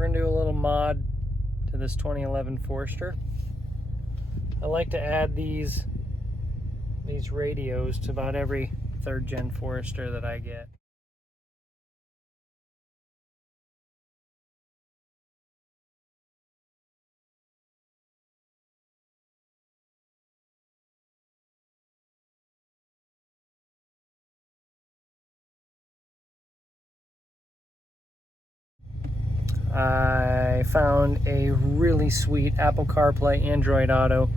we're gonna do a little mod to this 2011 Forester. I like to add these radios to about every 3rd gen Forester that I get. I found a really sweet Apple CarPlay Android Auto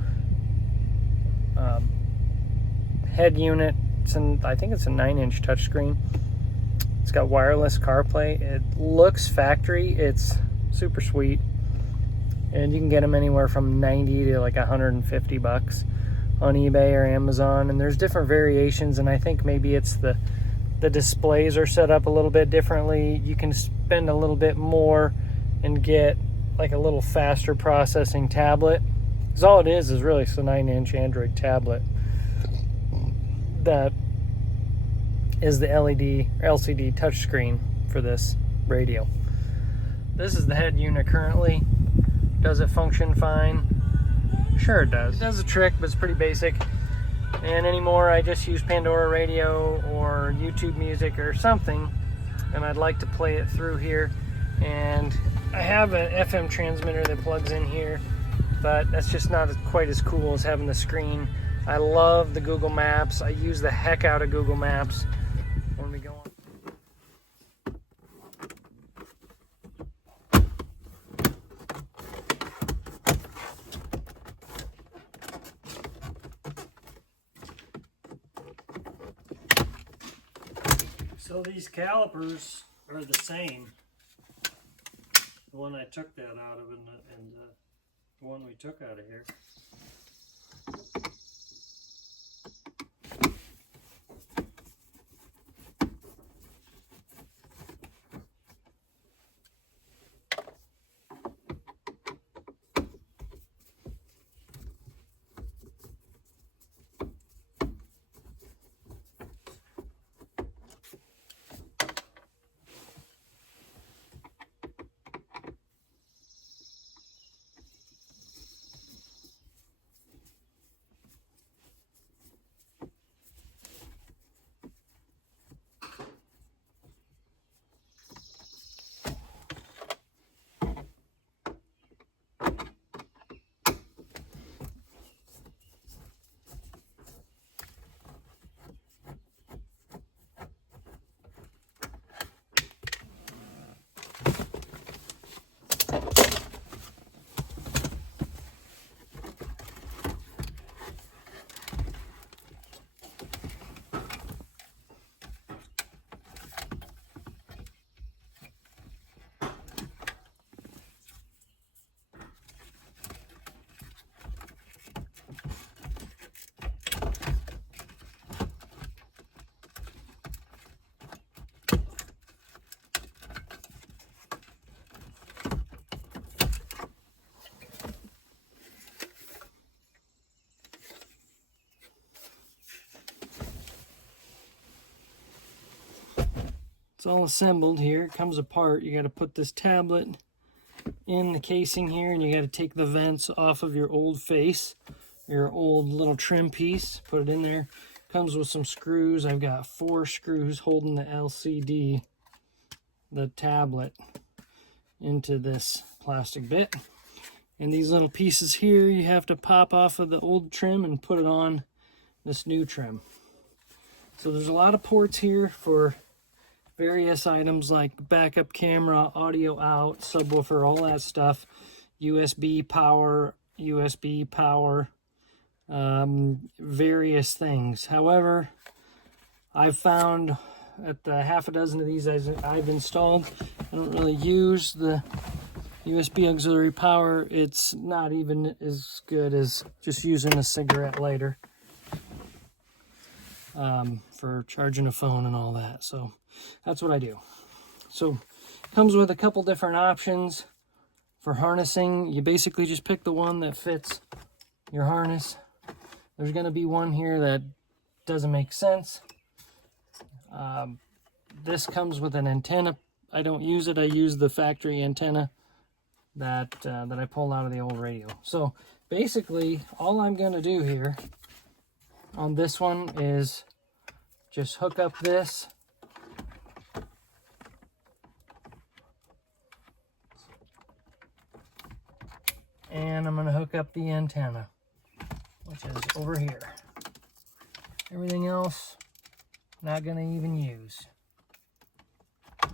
head unit. I think it's a 9-inch touchscreen. It's got wireless CarPlay. It looks factory. It's super sweet, and you can get them anywhere from 90 to like 150 bucks on eBay or Amazon. And there's different variations, and I think maybe it's the displays are set up a little bit differently. You can spend a little bit more and get like a little faster processing tablet. Because all it is really it's a 9-inch Android tablet that is the LED or LCD touchscreen for this radio. This is the head unit currently. Does it function fine? Sure it does. It does a trick, but it's pretty basic. And anymore, I just use Pandora radio or YouTube music or something, and I'd like to play it through here. And I have an FM transmitter that plugs in here, but that's just not quite as cool as having the screen. I love the Google Maps. I use the heck out of Google Maps when we go on. So these calipers are the same. The one I took that out of and the one we took out of here. It's all assembled here. It comes apart. You got to put this tablet in the casing here, and you got to take the vents off of your old face, your old little trim piece, put it in there. Comes with some screws. I've got 4 screws holding the LCD, the tablet, into this plastic bit. And these little pieces here, you have to pop off of the old trim and put it on this new trim. So there's a lot of ports here for various items like backup camera, audio out, subwoofer, all that stuff, USB power, various things. However, I've found at the half a dozen of these I've installed, I don't really use the USB auxiliary power. It's not even as good as just using a cigarette lighter for charging a phone and all that. So that's what I do. So it comes with a couple different options for harnessing. You basically just pick the one that fits your harness. There's going to be one here that doesn't make sense. This comes with an antenna. I don't use it. I use the factory antenna that I pulled out of the old radio. So basically, all I'm going to do here on this one is just hook up this. And I'm going to hook up the antenna, which is over here. Everything else, not going to even use.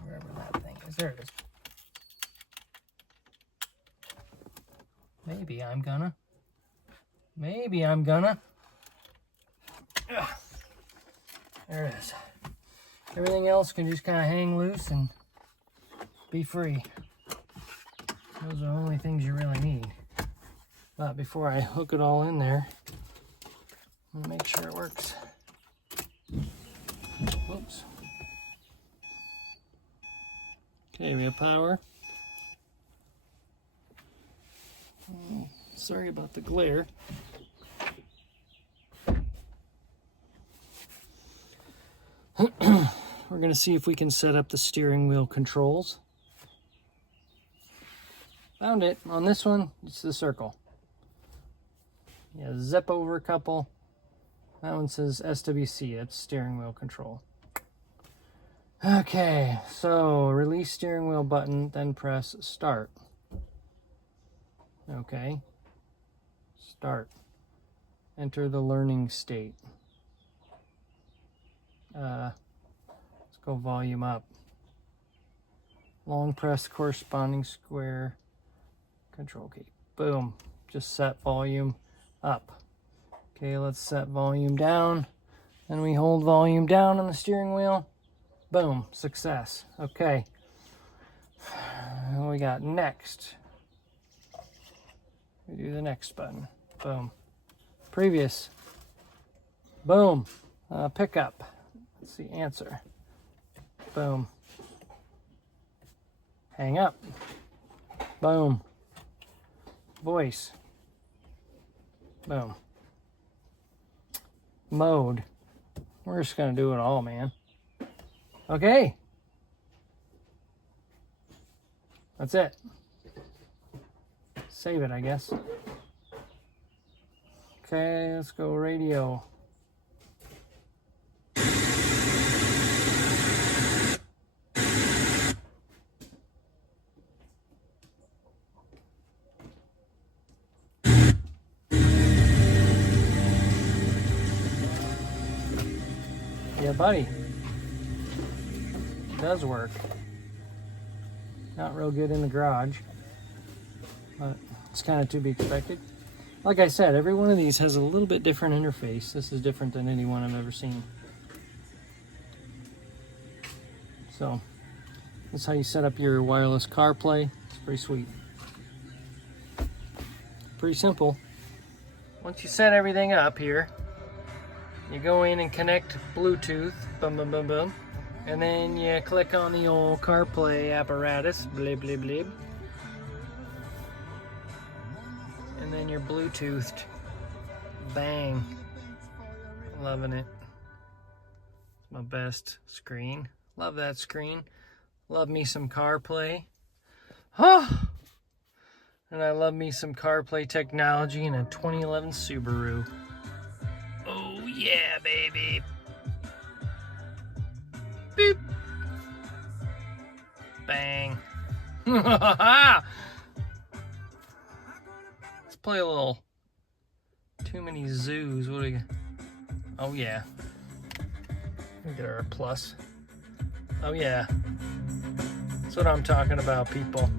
Wherever that thing is. There it is. Maybe I'm gonna. Ugh. There it is. Everything else can just kind of hang loose and be free. Those are the only things you really need. But before I hook it all in there, I'm gonna make sure it works. Whoops. Okay, we have power. Sorry about the glare. We're going to see if we can set up the steering wheel controls. Found it. On this one, it's the circle. Yeah, zip over a couple. That one says SWC. That's steering wheel control. Okay, so release steering wheel button, then press start. Okay. Start. Enter the learning state. Let's go volume up. Long press corresponding square control key. Boom. Just set volume up. Okay, let's set volume down. Then we hold volume down on the steering wheel. Boom. Success. Okay. What we got next? We do the next button. Boom. Previous. Boom. Pickup. Let's see. Answer. Boom. Hang up. Boom. Voice. Boom. Mode. We're just going to do it all, man. Okay. That's it. Save it, I guess. Okay, let's go radio. Yeah, buddy. It does work. Not real good in the garage, but it's kind of to be expected. Like I said, every one of these has a little bit different interface. This is different than any one I've ever seen. So, that's how you set up your wireless CarPlay. It's pretty sweet. Pretty simple. Once you set everything up here, you go in and connect Bluetooth, boom, boom, boom, boom. And then you click on the old CarPlay apparatus, blib, blib, blib. And then you're Bluetoothed. Bang. Loving it. It's my best screen. Love that screen. Love me some CarPlay. Oh! And I love me some CarPlay technology in a 2011 Subaru. Oh yeah, baby. Beep. Bang. Let's play a little Too Many Zoos. What do we... Oh yeah. Look at our plus. Oh yeah. That's what I'm talking about, people.